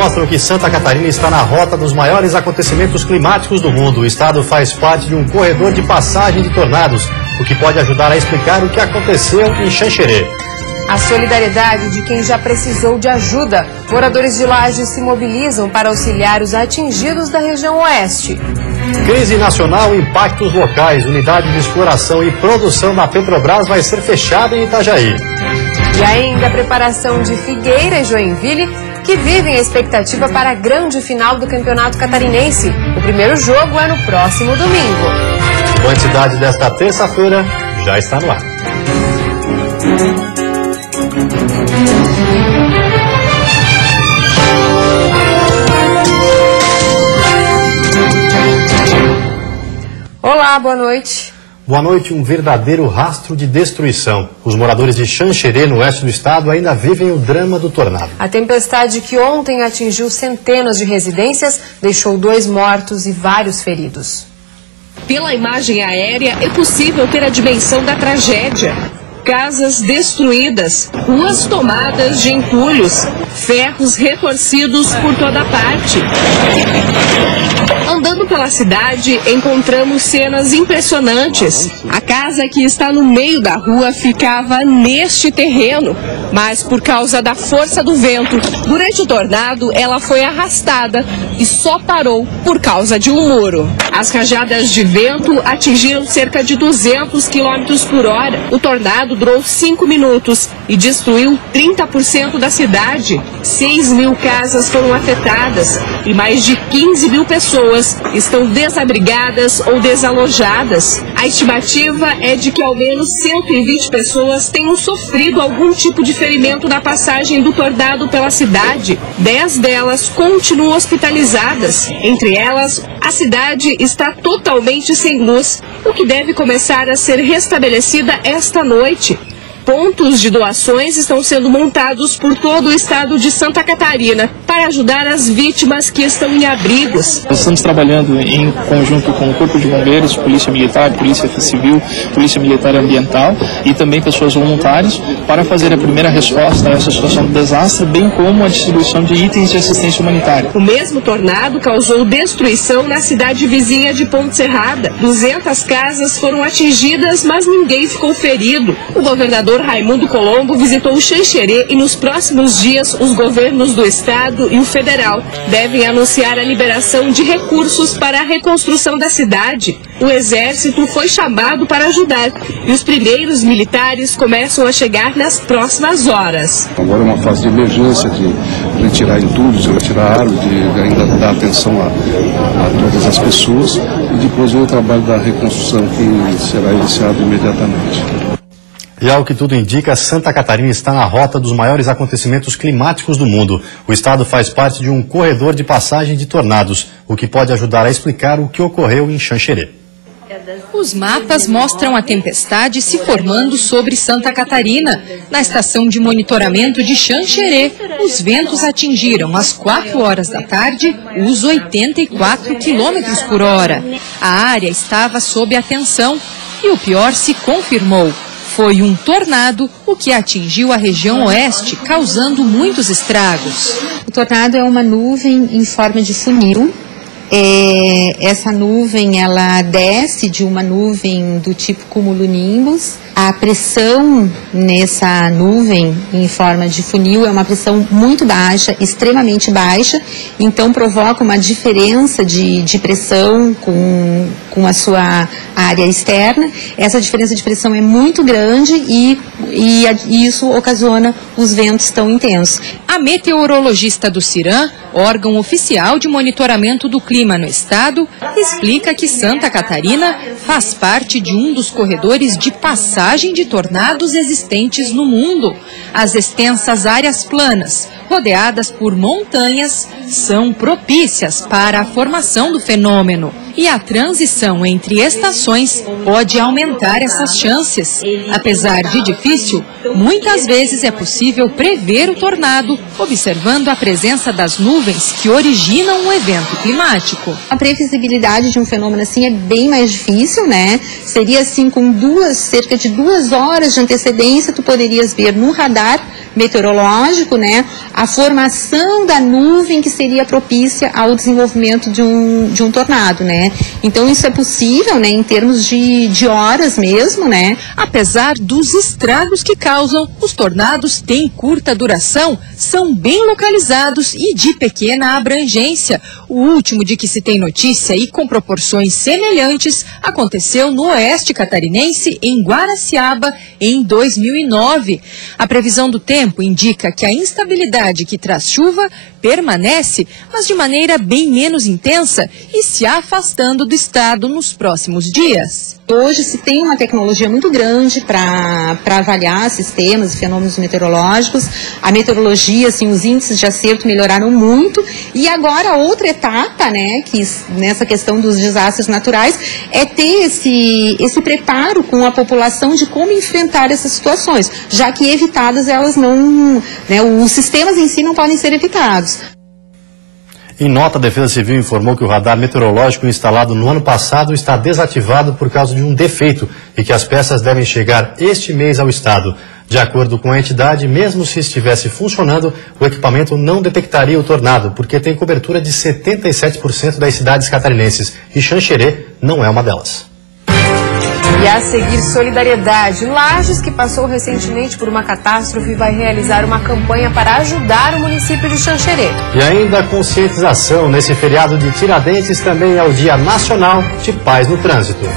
mostram que Santa Catarina está na rota dos maiores acontecimentos climáticos do mundo. O estado faz parte de um corredor de passagem de tornados, o que pode ajudar a explicar o que aconteceu em Xanxerê. A solidariedade de quem já precisou de ajuda. Moradores de Lages se mobilizam para auxiliar os atingidos da região oeste. Crise nacional e impactos locais. Unidade de exploração e produção da Petrobras vai ser fechada em Itajaí. E ainda a preparação de Figueira e Joinville, que vivem a expectativa para a grande final do Campeonato Catarinense. O primeiro jogo é no próximo domingo. O Band Cidade desta terça-feira já está no ar. Olá, boa noite. Boa noite. Um verdadeiro rastro de destruição. Os moradores de Xanxerê, no oeste do estado, ainda vivem o drama do tornado. A tempestade que ontem atingiu centenas de residências deixou 2 mortos e vários feridos. Pela imagem aérea, é possível ter a dimensão da tragédia. Casas destruídas, ruas tomadas de entulhos, ferros retorcidos por toda parte. Andando pela cidade, encontramos cenas impressionantes. A casa que está no meio da rua ficava neste terreno, mas por causa da força do vento, durante o tornado, ela foi arrastada e só parou por causa de um muro. As rajadas de vento atingiram cerca de 200 km por hora. O tornado durou 5 minutos e destruiu 30% da cidade. 6.000 casas foram afetadas e mais de 15.000 pessoas estão desabrigadas ou desalojadas. A estimativa é de que ao menos 120 pessoas tenham sofrido algum tipo de ferimento na passagem do tornado pela cidade. 10 delas continuam hospitalizadas. Entre elas, a cidade está totalmente sem luz, o que deve começar a ser restabelecida esta noite. Pontos de doações estão sendo montados por todo o estado de Santa Catarina para ajudar as vítimas que estão em abrigos. Nós estamos trabalhando em conjunto com o Corpo de Bombeiros, Polícia Militar, Polícia Civil, Polícia Militar Ambiental e também pessoas voluntárias para fazer a primeira resposta a essa situação de desastre, bem como a distribuição de itens de assistência humanitária. O mesmo tornado causou destruição na cidade vizinha de Ponte Serrada. 200 casas foram atingidas, mas ninguém ficou ferido. O governador Raimundo Colombo visitou o Xanxerê e nos próximos dias os governos do estado e o federal devem anunciar a liberação de recursos para a reconstrução da cidade. O exército foi chamado para ajudar e os primeiros militares começam a chegar nas próximas horas. Agora é uma fase de emergência, de retirar entulhos, de retirar árvores, de ainda dar atenção a todas as pessoas e depois vem o trabalho da reconstrução que será iniciado imediatamente. E ao que tudo indica, Santa Catarina está na rota dos maiores acontecimentos climáticos do mundo. O estado faz parte de um corredor de passagem de tornados, o que pode ajudar a explicar o que ocorreu em Xanxerê. Os mapas mostram a tempestade se formando sobre Santa Catarina. Na estação de monitoramento de Xanxerê, os ventos atingiram às 4 horas da tarde os 84 km por hora. A área estava sob atenção e o pior se confirmou. Foi um tornado o que atingiu a região oeste, causando muitos estragos. O tornado é uma nuvem em forma de funil. Essa nuvem, ela desce de uma nuvem do tipo cumulonimbus. A pressão nessa nuvem em forma de funil é uma pressão muito baixa, extremamente baixa, então provoca uma diferença de pressão com a sua área externa. Essa diferença de pressão é muito grande e isso ocasiona os ventos tão intensos. A meteorologista do CIRAM, órgão oficial de monitoramento do clima no estado, explica que Santa Catarina faz parte de um dos corredores de passagem de tornados existentes no mundo. As extensas áreas planas, rodeadas por montanhas, são propícias para a formação do fenômeno. E a transição entre estações pode aumentar essas chances. Apesar de difícil, muitas vezes é possível prever o tornado, observando a presença das nuvens que originam um evento climático. A previsibilidade de um fenômeno assim é bem mais difícil, né? Seria assim, com cerca de 2 horas de antecedência, tu poderias ver no radar meteorológico, né, a formação da nuvem que seria propícia ao desenvolvimento de um tornado, né. Então isso é possível, né, em termos de horas mesmo, né. Apesar dos estragos que causam, os tornados têm curta duração, são bem localizados e de pequena abrangência. O último de que se tem notícia e com proporções semelhantes aconteceu no oeste catarinense, em Guaraciaba, em 2009. A previsão do tempo indica que a instabilidade que traz chuva permanece, mas de maneira bem menos intensa e se afastando do estado nos próximos dias. Hoje se tem uma tecnologia muito grande para avaliar sistemas e fenômenos meteorológicos. A meteorologia, assim, os índices de acerto melhoraram muito. E agora outra etapa, né, que nessa questão dos desastres naturais, é ter esse preparo com a população de como enfrentar essas situações, já que evitadas elas não, né, os sistemas em si não podem ser evitados. Em nota, a Defesa Civil informou que o radar meteorológico instalado no ano passado está desativado por causa de um defeito e que as peças devem chegar este mês ao estado. De acordo com a entidade, mesmo se estivesse funcionando, o equipamento não detectaria o tornado, porque tem cobertura de 77% das cidades catarinenses e Xanxerê não é uma delas. E a seguir, solidariedade. Lages, que passou recentemente por uma catástrofe, vai realizar uma campanha para ajudar o município de Xanxerê. E ainda conscientização. Nesse feriado de Tiradentes também é o Dia Nacional de Paz no Trânsito.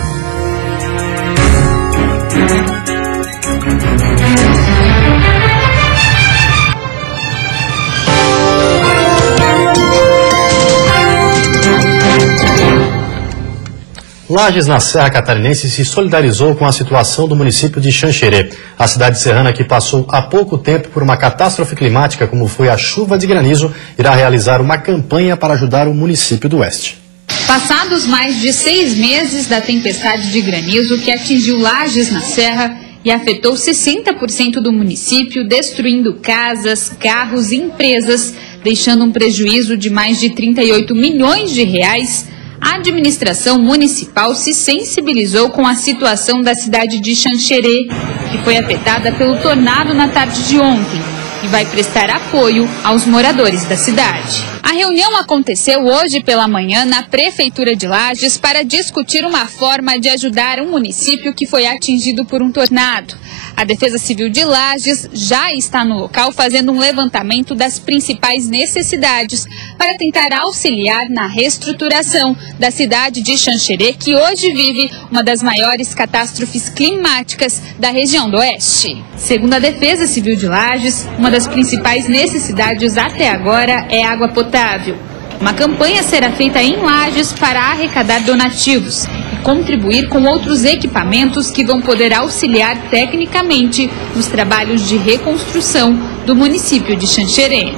Lages, na Serra Catarinense, se solidarizou com a situação do município de Xanxerê. A cidade serrana, que passou há pouco tempo por uma catástrofe climática, como foi a chuva de granizo, irá realizar uma campanha para ajudar o município do Oeste. Passados mais de 6 meses da tempestade de granizo que atingiu Lages, na Serra, e afetou 60% do município, destruindo casas, carros e empresas, deixando um prejuízo de mais de 38 milhões de reais, a administração municipal se sensibilizou com a situação da cidade de Xanxerê, que foi afetada pelo tornado na tarde de ontem, e vai prestar apoio aos moradores da cidade. A reunião aconteceu hoje pela manhã na Prefeitura de Lages para discutir uma forma de ajudar um município que foi atingido por um tornado. A Defesa Civil de Lages já está no local fazendo um levantamento das principais necessidades para tentar auxiliar na reestruturação da cidade de Xanxerê, que hoje vive uma das maiores catástrofes climáticas da região do Oeste. Segundo a Defesa Civil de Lages, uma das principais necessidades até agora é água potável. Uma campanha será feita em Lages para arrecadar donativos e contribuir com outros equipamentos que vão poder auxiliar tecnicamente nos trabalhos de reconstrução do município de Xanxerê.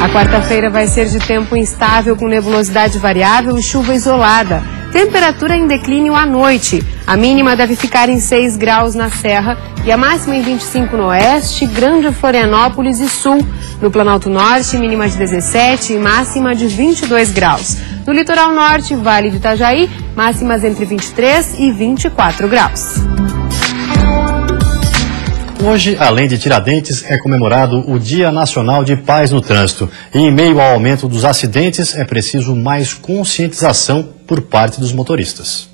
A quarta-feira vai ser de tempo instável, com nebulosidade variável e chuva isolada. Temperatura em declínio à noite. A mínima deve ficar em 6 graus na Serra e a máxima em 25 no Oeste, Grande Florianópolis e Sul. No Planalto Norte, mínima de 17 e máxima de 22 graus. No Litoral Norte, Vale do Itajaí, máximas entre 23 e 24 graus. Hoje, além de Tiradentes, é comemorado o Dia Nacional de Paz no Trânsito. E em meio ao aumento dos acidentes, é preciso mais conscientização por parte dos motoristas.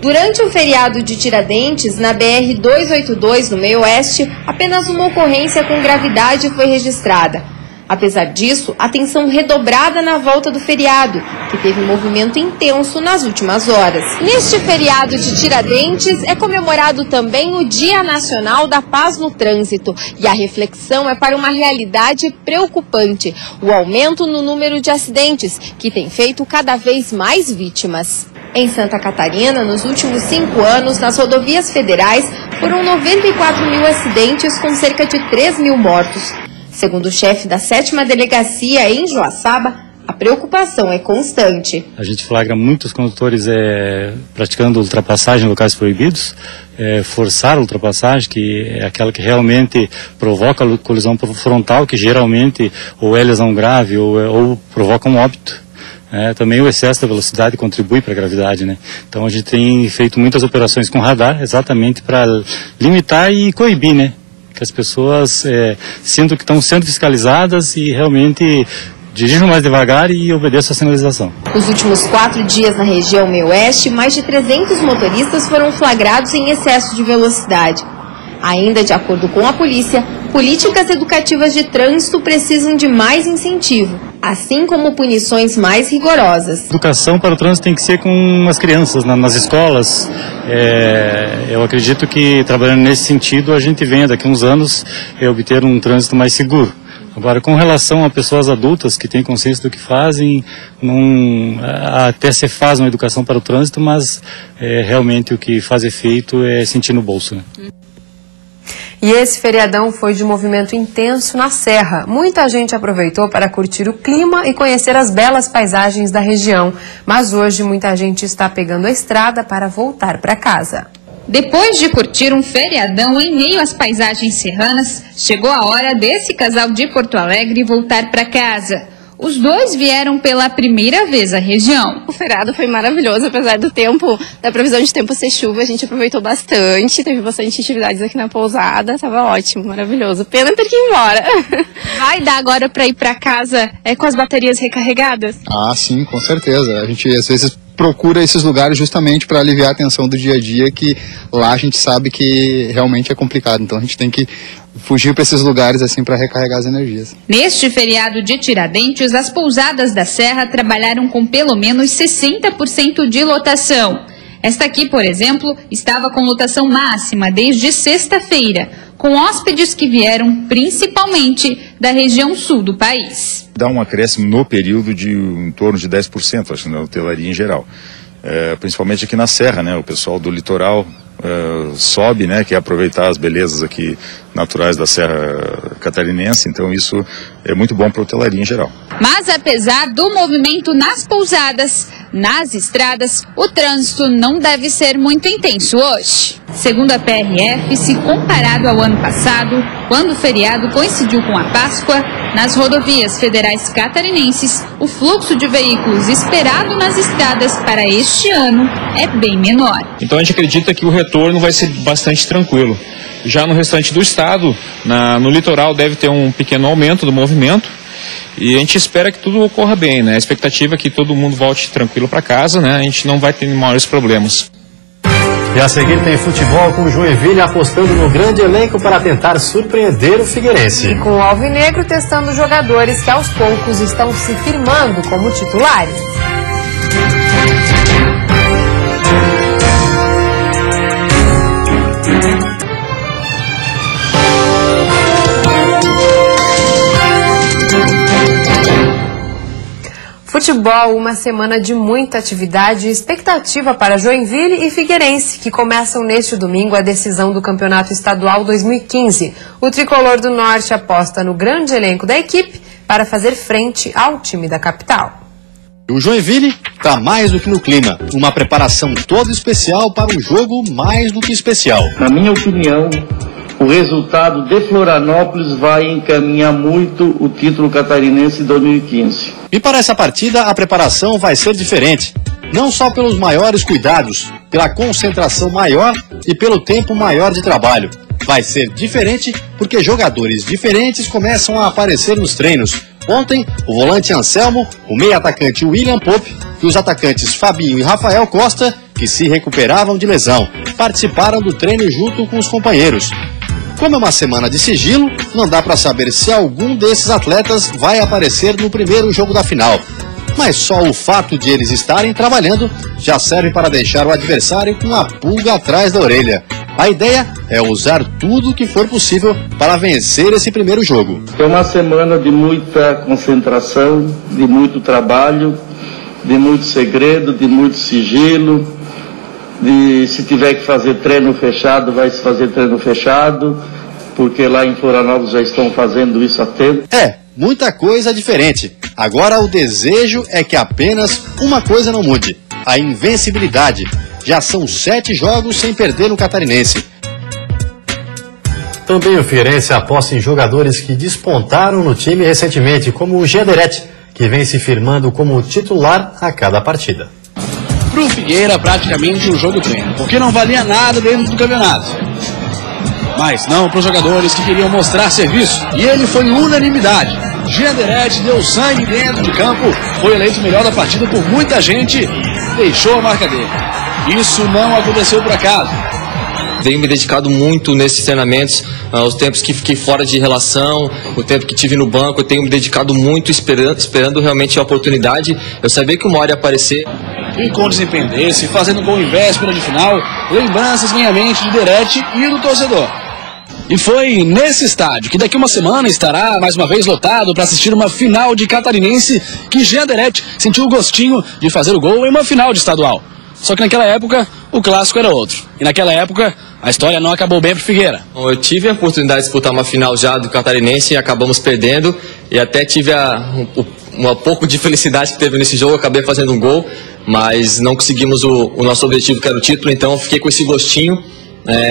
Durante o feriado de Tiradentes, na BR-282, no meio oeste, apenas uma ocorrência com gravidade foi registrada. Apesar disso, atenção redobrada na volta do feriado, que teve um movimento intenso nas últimas horas. Neste feriado de Tiradentes, é comemorado também o Dia Nacional da Paz no Trânsito. E a reflexão é para uma realidade preocupante: o aumento no número de acidentes, que tem feito cada vez mais vítimas. Em Santa Catarina, nos últimos 5 anos, nas rodovias federais, foram 94 mil acidentes com cerca de 3 mil mortos. Segundo o chefe da 7ª Delegacia em Joaçaba, a preocupação é constante. A gente flagra muitos condutores praticando ultrapassagem em locais proibidos, forçar a ultrapassagem, que é aquela que realmente provoca a colisão frontal, que geralmente ou é lesão grave ou provoca um óbito. Também o excesso da velocidade contribui para a gravidade, né? Então a gente tem feito muitas operações com radar, exatamente para limitar e coibir, né? que as pessoas sintam que estão sendo fiscalizadas e realmente dirijam mais devagar e obedeçam a sinalização. Nos últimos 4 dias na região meio-oeste, mais de 300 motoristas foram flagrados em excesso de velocidade. Ainda de acordo com a polícia, políticas educativas de trânsito precisam de mais incentivo, assim como punições mais rigorosas. Educação para o trânsito tem que ser com as crianças, nas escolas. Eu acredito que, trabalhando nesse sentido, a gente venha daqui a uns anos obter um trânsito mais seguro. Agora, com relação a pessoas adultas que têm consciência do que fazem, até se faz uma educação para o trânsito, mas realmente o que faz efeito é sentir no bolso, né? E esse feriadão foi de movimento intenso na Serra. Muita gente aproveitou para curtir o clima e conhecer as belas paisagens da região. Mas hoje muita gente está pegando a estrada para voltar para casa. Depois de curtir um feriadão em meio às paisagens serranas, chegou a hora desse casal de Porto Alegre voltar para casa. Os dois vieram pela primeira vez à região. O feriado foi maravilhoso, apesar do tempo, da previsão de tempo ser chuva, a gente aproveitou bastante, teve bastante atividades aqui na pousada, estava ótimo, maravilhoso. Pena ter que ir embora. Vai dar agora para ir para casa com as baterias recarregadas? Ah, sim, com certeza. A gente às vezes procura esses lugares justamente para aliviar a tensão do dia a dia, que lá a gente sabe que realmente é complicado, então a gente tem que fugir para esses lugares assim para recarregar as energias. Neste feriado de Tiradentes, as pousadas da Serra trabalharam com pelo menos 60% de lotação. Esta aqui, por exemplo, estava com lotação máxima desde sexta-feira, com hóspedes que vieram principalmente da região sul do país. Dá um acréscimo no período de em torno de 10%, acho, na hotelaria em geral. Principalmente aqui na Serra, né? O pessoal do litoral sobe, né? Quer aproveitar as belezas aqui naturais da Serra Catarinense, então isso é muito bom para a hotelaria em geral. Mas apesar do movimento nas pousadas, nas estradas, o trânsito não deve ser muito intenso hoje. Segundo a PRF, se comparado ao ano passado, quando o feriado coincidiu com a Páscoa, nas rodovias federais catarinenses, o fluxo de veículos esperado nas estradas para este ano é bem menor. Então a gente acredita que o retorno vai ser bastante tranquilo. Já no restante do estado, no litoral deve ter um pequeno aumento do movimento e a gente espera que tudo ocorra bem, né? A expectativa é que todo mundo volte tranquilo para casa, né? A gente não vai ter maiores problemas. E a seguir tem futebol com o Joinville apostando no grande elenco para tentar surpreender o Figueirense. E com o Alvinegro testando jogadores que aos poucos estão se firmando como titulares. Futebol, uma semana de muita atividade e expectativa para Joinville e Figueirense, que começam neste domingo a decisão do Campeonato Estadual 2015. O Tricolor do Norte aposta no grande elenco da equipe para fazer frente ao time da capital. O Joinville está mais do que no clima, uma preparação toda especial para um jogo mais do que especial. Na minha opinião, o resultado de Florianópolis vai encaminhar muito o título catarinense 2015. E para essa partida, a preparação vai ser diferente. Não só pelos maiores cuidados, pela concentração maior e pelo tempo maior de trabalho. Vai ser diferente porque jogadores diferentes começam a aparecer nos treinos. Ontem, o volante Anselmo, o meio-atacante William Pope e os atacantes Fabinho e Rafael Costa, que se recuperavam de lesão, participaram do treino junto com os companheiros. Como é uma semana de sigilo, não dá para saber se algum desses atletas vai aparecer no primeiro jogo da final. Mas só o fato de eles estarem trabalhando já serve para deixar o adversário com a pulga atrás da orelha. A ideia é usar tudo o que for possível para vencer esse primeiro jogo. É uma semana de muita concentração, de muito trabalho, de muito segredo, de muito sigilo. Se tiver que fazer treino fechado, vai se fazer treino fechado, porque lá em Florianópolis já estão fazendo isso há tempo. Muita coisa diferente. Agora o desejo é que apenas uma coisa não mude: a invencibilidade. Já são 7 jogos sem perder no Catarinense. Também o Figueirense aposta em jogadores que despontaram no time recentemente, como o Gederete, que vem se firmando como titular a cada partida. Para o Figueira, praticamente um jogo treino, porque não valia nada dentro do campeonato. mas não para os jogadores que queriam mostrar serviço. E ele foi unanimidade. Jean Derete deu sangue dentro de campo, foi eleito melhor da partida por muita gente, deixou a marca dele. Isso não aconteceu por acaso. Venho me dedicado muito nesses treinamentos, os tempos que fiquei fora de relação, o tempo que tive no banco, eu tenho me dedicado muito esperando realmente a oportunidade. Eu sabia que uma hora ia aparecer. E com desempenho desse, fazendo gol em véspera de final, lembranças vêm à mente de Derete e do torcedor. E foi nesse estádio que daqui uma semana estará mais uma vez lotado para assistir uma final de Catarinense que Jean Derete sentiu o gostinho de fazer o gol em uma final de estadual. Só que naquela época, o clássico era outro. E naquela época, a história não acabou bem para Figueira. Eu tive a oportunidade de disputar uma final já do Catarinense e acabamos perdendo. E até tive um pouco de felicidade que teve nesse jogo, acabei fazendo um gol. Mas não conseguimos o nosso objetivo, que era o título, então eu fiquei com esse gostinho.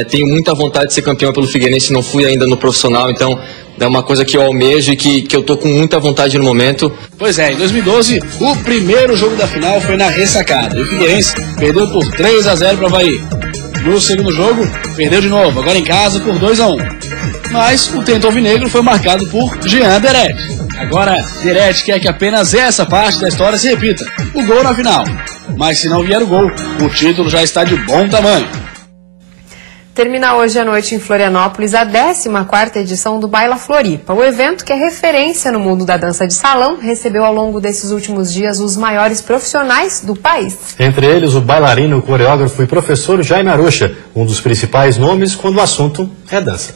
Tenho muita vontade de ser campeão pelo Figueirense, não fui ainda no profissional, então é uma coisa que eu almejo e que eu tô com muita vontade no momento. Pois é, em 2012, o primeiro jogo da final foi na ressacada. E o Figueirense perdeu por 3-0 para o Avaí. No segundo jogo, perdeu de novo, agora em casa por 2-1. Mas o tento alvinegro foi marcado por Jean Derete. Agora, Derete quer que apenas essa parte da história se repita, o gol na final. Mas se não vier o gol, o título já está de bom tamanho. Termina hoje à noite em Florianópolis a 14ª edição do Baila Floripa. O evento, que é referência no mundo da dança de salão, recebeu ao longo desses últimos dias os maiores profissionais do país. Entre eles, o bailarino, coreógrafo e professor Jaime Arocha, um dos principais nomes quando o assunto é dança.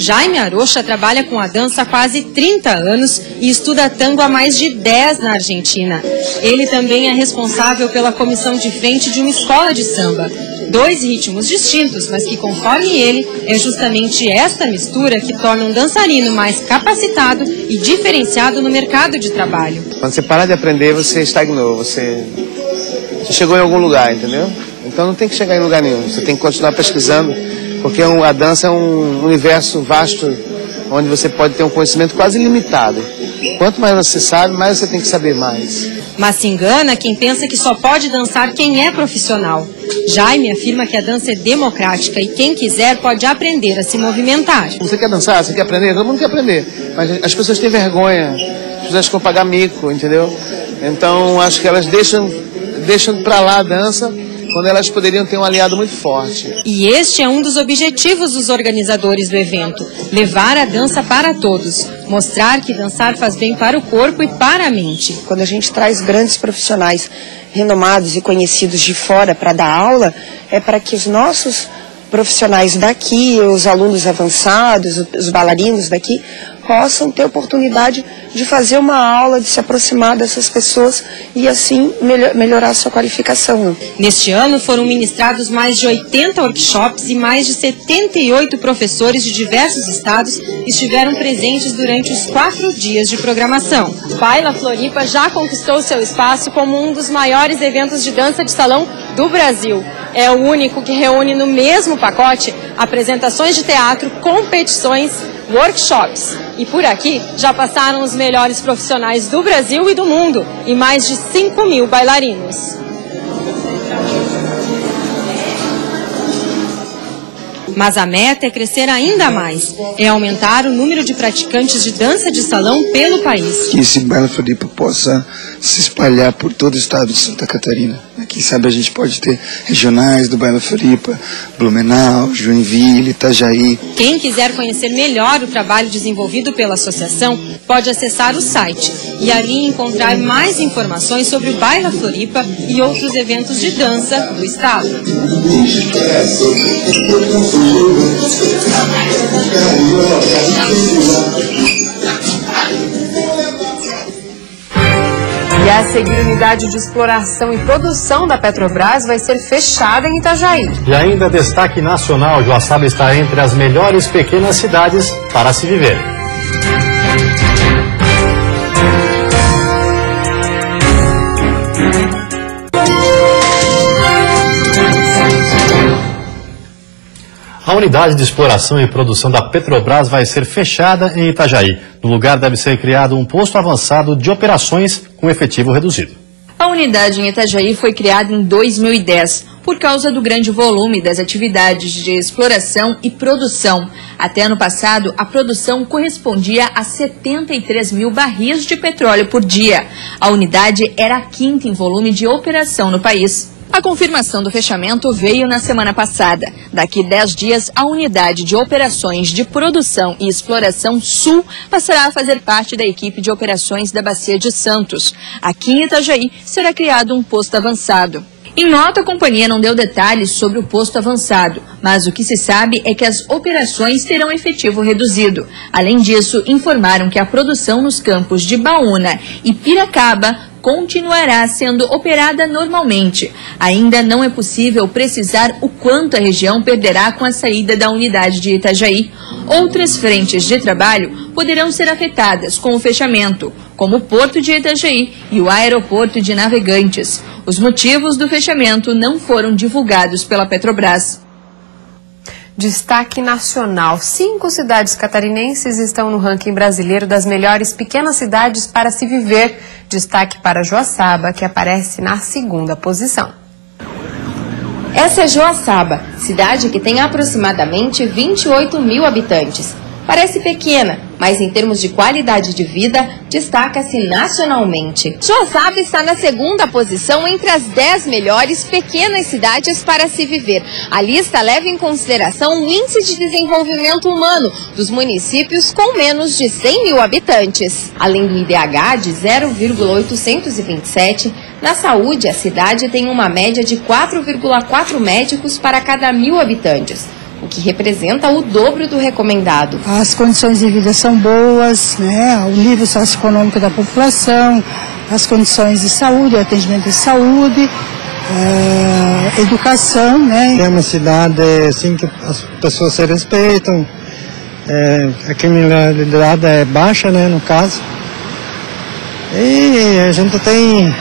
Jaime Arocha trabalha com a dança há quase 30 anos e estuda tango há mais de 10 na Argentina. Ele também é responsável pela comissão de frente de uma escola de samba. 2 ritmos distintos, mas que, conforme ele, é justamente esta mistura que torna um dançarino mais capacitado e diferenciado no mercado de trabalho. Quando você para de aprender, você estagnou, você chegou em algum lugar, entendeu? Então não tem que chegar em lugar nenhum, você tem que continuar pesquisando, porque a dança é um universo vasto, onde você pode ter um conhecimento quase ilimitado. Quanto mais você sabe, mais você tem que saber mais. Mas se engana quem pensa que só pode dançar quem é profissional. Jaime afirma que a dança é democrática e quem quiser pode aprender a se movimentar. Você quer dançar? Você quer aprender? Todo mundo quer aprender. Mas as pessoas têm vergonha, as pessoas querem pagar mico, entendeu? Então acho que elas deixam pra lá a dança, quando elas poderiam ter um aliado muito forte. E este é um dos objetivos dos organizadores do evento, levar a dança para todos, mostrar que dançar faz bem para o corpo e para a mente. Quando a gente traz grandes profissionais renomados e conhecidos de fora para dar aula, é para que os nossos profissionais daqui, os alunos avançados, os bailarinos daqui, possam ter oportunidade de fazer uma aula, de se aproximar dessas pessoas e assim melhorar a sua qualificação. Neste ano foram ministrados mais de 80 workshops e mais de 78 professores de diversos estados estiveram presentes durante os 4 dias de programação. Baila Floripa já conquistou seu espaço como um dos maiores eventos de dança de salão do Brasil. É o único que reúne no mesmo pacote apresentações de teatro, competições, workshops. E por aqui já passaram os melhores profissionais do Brasil e do mundo e mais de 5.000 bailarinos. Mas a meta é crescer ainda mais, é aumentar o número de praticantes de dança de salão pelo país. Que esse Baila Floripa possa se espalhar por todo o estado de Santa Catarina. Quem sabe a gente pode ter regionais do Baila Floripa, Blumenau, Joinville, Itajaí. Quem quiser conhecer melhor o trabalho desenvolvido pela associação, pode acessar o site e ali encontrar mais informações sobre o Baila Floripa e outros eventos de dança do estado. E a seguir, a unidade de exploração e produção da Petrobras vai ser fechada em Itajaí. E ainda destaque nacional, Joaçaba está entre as melhores pequenas cidades para se viver. A unidade de exploração e produção da Petrobras vai ser fechada em Itajaí. No lugar deve ser criado um posto avançado de operações com efetivo reduzido. A unidade em Itajaí foi criada em 2010, por causa do grande volume das atividades de exploração e produção. Até ano passado, a produção correspondia a 73 mil barris de petróleo por dia. A unidade era a quinta em volume de operação no país. A confirmação do fechamento veio na semana passada. Daqui 10 dias, a unidade de operações de produção e exploração Sul passará a fazer parte da equipe de operações da Bacia de Santos. Aqui em Itajaí será criado um posto avançado. Em nota, a companhia não deu detalhes sobre o posto avançado, mas o que se sabe é que as operações terão efetivo reduzido. Além disso, informaram que a produção nos campos de Baúna e Piracaba continuará sendo operada normalmente. Ainda não é possível precisar o quanto a região perderá com a saída da unidade de Itajaí. Outras frentes de trabalho poderão ser afetadas com o fechamento, como o Porto de Itajaí e o Aeroporto de Navegantes. Os motivos do fechamento não foram divulgados pela Petrobras. Destaque nacional. 5 cidades catarinenses estão no ranking brasileiro das melhores pequenas cidades para se viver. Destaque para Joaçaba, que aparece na 2ª posição. Essa é Joaçaba, cidade que tem aproximadamente 28 mil habitantes. Parece pequena, mas em termos de qualidade de vida, destaca-se nacionalmente. Joaçaba está na 2ª posição entre as 10 melhores pequenas cidades para se viver. A lista leva em consideração o índice de desenvolvimento humano dos municípios com menos de 100 mil habitantes. Além do IDH de 0,827, na saúde a cidade tem uma média de 4,4 médicos para cada 1.000 habitantes, o que representa o dobro do recomendado. As condições de vida são boas, né? O nível socioeconômico da população, as condições de saúde, o atendimento de saúde, educação, né? É uma cidade assim que as pessoas se respeitam, a criminalidade é baixa, né, no caso. E a gente tem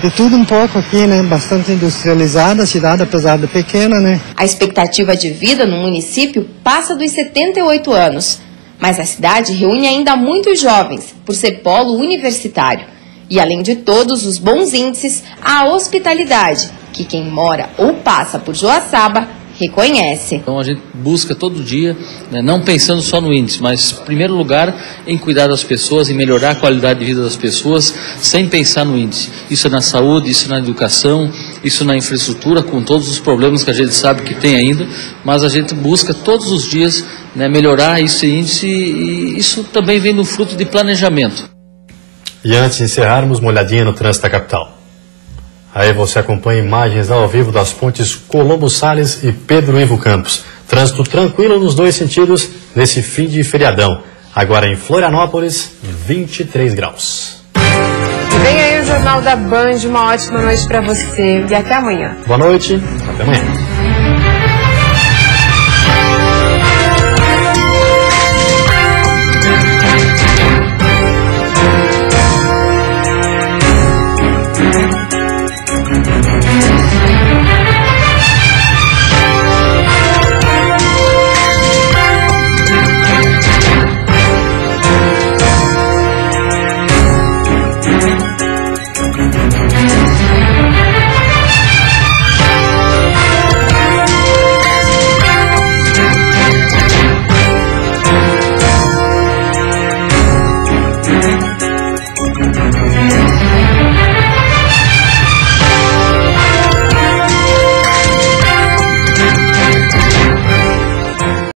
de tudo um pouco aqui, né? Bastante industrializada a cidade, apesar de pequena, né? A expectativa de vida no município passa dos 78 anos. Mas a cidade reúne ainda muitos jovens, por ser polo universitário. E além de todos os bons índices, a hospitalidade, que quem mora ou passa por Joaçaba reconhece. Então a gente busca todo dia, né, não pensando só no índice, mas em primeiro lugar em cuidar das pessoas, em melhorar a qualidade de vida das pessoas, sem pensar no índice. Isso é na saúde, isso na educação, isso na infraestrutura, com todos os problemas que a gente sabe que tem ainda, mas a gente busca todos os dias, né, melhorar esse índice, e isso também vem do fruto de planejamento. E antes de encerrarmos, uma olhadinha no trânsito da capital. Aí você acompanha imagens ao vivo das pontes Colombo Salles e Pedro Ivo Campos. Trânsito tranquilo nos dois sentidos nesse fim de feriadão. Agora em Florianópolis, 23 graus. Vem aí o Jornal da Band, uma ótima noite para você e até amanhã. Boa noite, até amanhã.